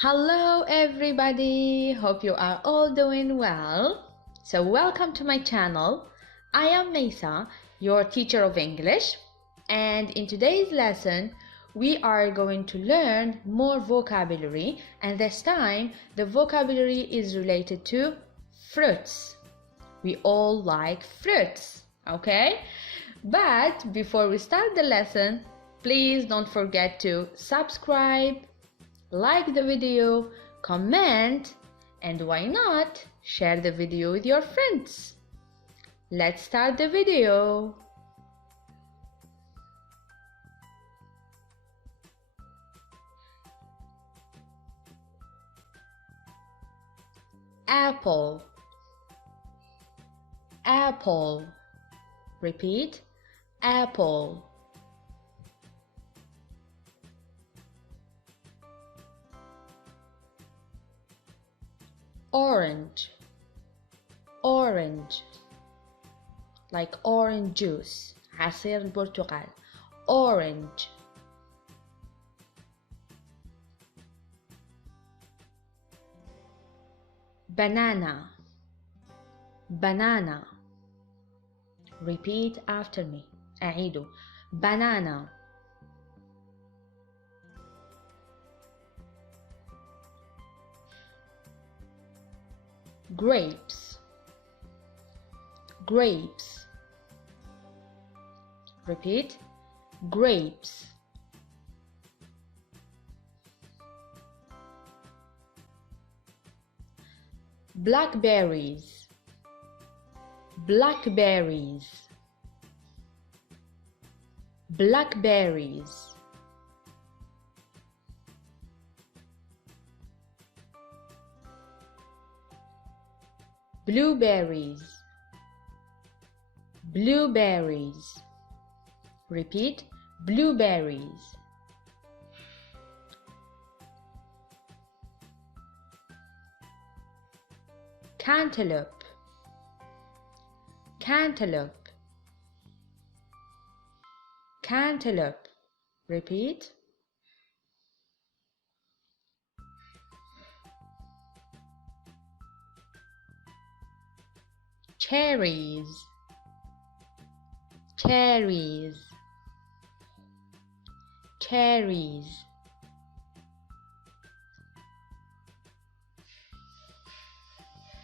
Hello everybody, hope you are all doing well. So welcome to my channel. I am Mesa, your teacher of English, and in today's lesson we are going to learn more vocabulary, and this time the vocabulary is related to fruits. We all like fruits, okay? But before we start the lesson, please don't forget to subscribe, like the video, comment, and why not share the video with your friends. Let's start the video. Apple, apple. Repeat, apple. Orange, orange, like orange juice, عصير البرتقال. Orange. Banana, banana. Repeat after me. أعيد. Banana. Grapes, grapes. Repeat, grapes. Blackberries, blackberries, blackberries. Blueberries, blueberries. Repeat, blueberries. Cantaloupe, cantaloupe, cantaloupe. Repeat. Cherries, cherries, cherries.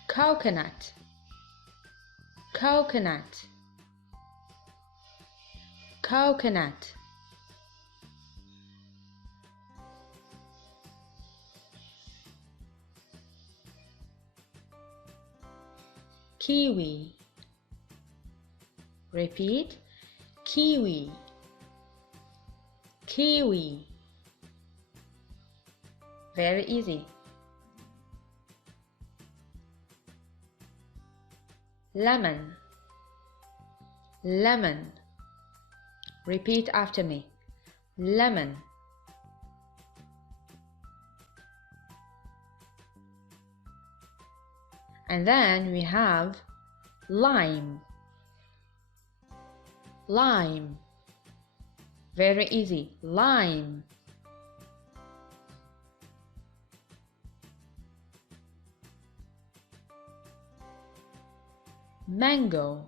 Coconut, coconut, coconut. Kiwi. Repeat, kiwi, kiwi. Very easy. Lemon, lemon. Repeat after me. Lemon. And then we have lime, lime. Very easy. Lime. Mango,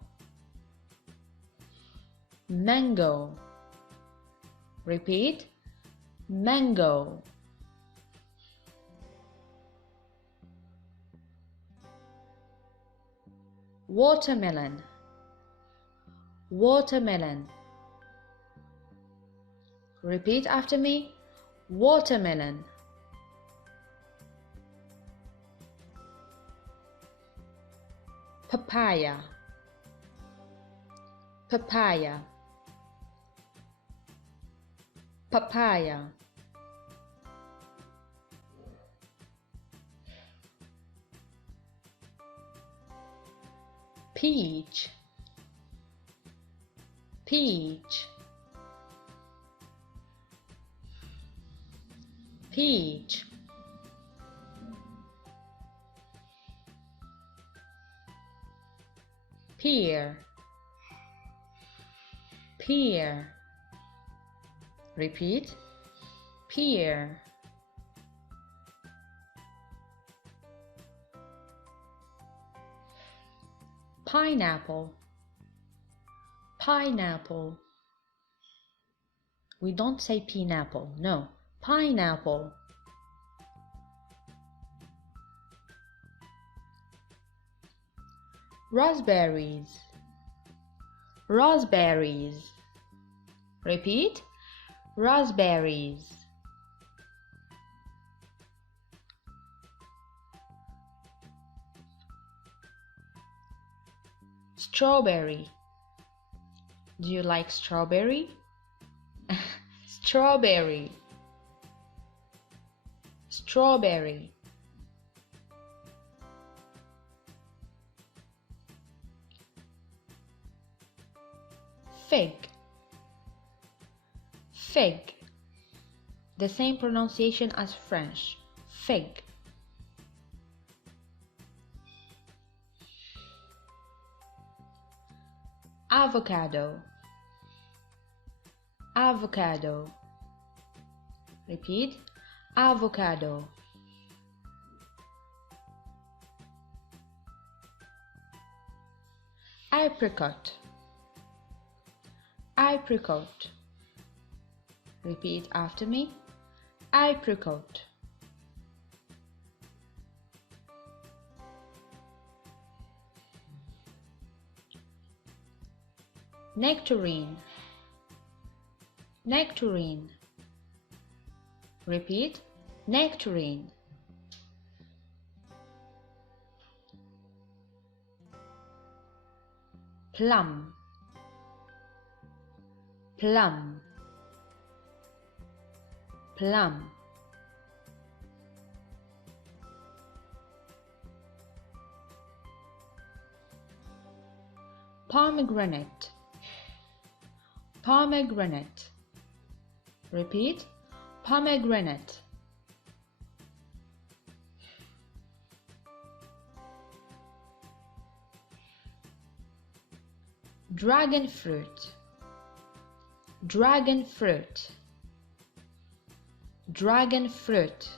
mango. Repeat, mango. Watermelon, watermelon. Repeat after me. Watermelon. Papaya, papaya, papaya. Peach, peach, peach. Pear, pear. Repeat, pear. pineapple, pineapple. We don't say pineapple, no, pineapple. Raspberries, raspberries. Repeat, raspberries. Strawberry. Do you like strawberry? Strawberry, strawberry. Fig, fig. The same pronunciation as French. Fig. Avocado, avocado. Repeat, avocado. Apricot, apricot. Repeat after me, apricot. Nectarine, nectarine. Repeat, nectarine. Plum, plum, plum. Pomegranate, pomegranate. Repeat, pomegranate. Dragon fruit, dragon fruit, dragon fruit.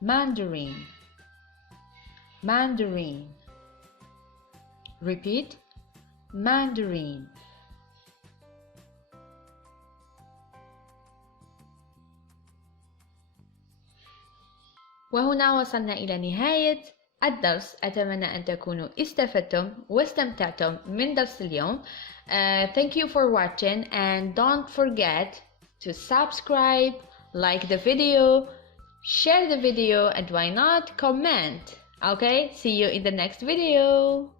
Mandarin, mandarin. Repeat, mandarin. وهنا وصلنا إلى نهاية الدرس. أتمنى أن تكونوا استفدتم واستمتعتم من درس اليوم. Thank you for watching and don't forget to subscribe, like the video, share the video, and why not comment. Okay, see you in the next video.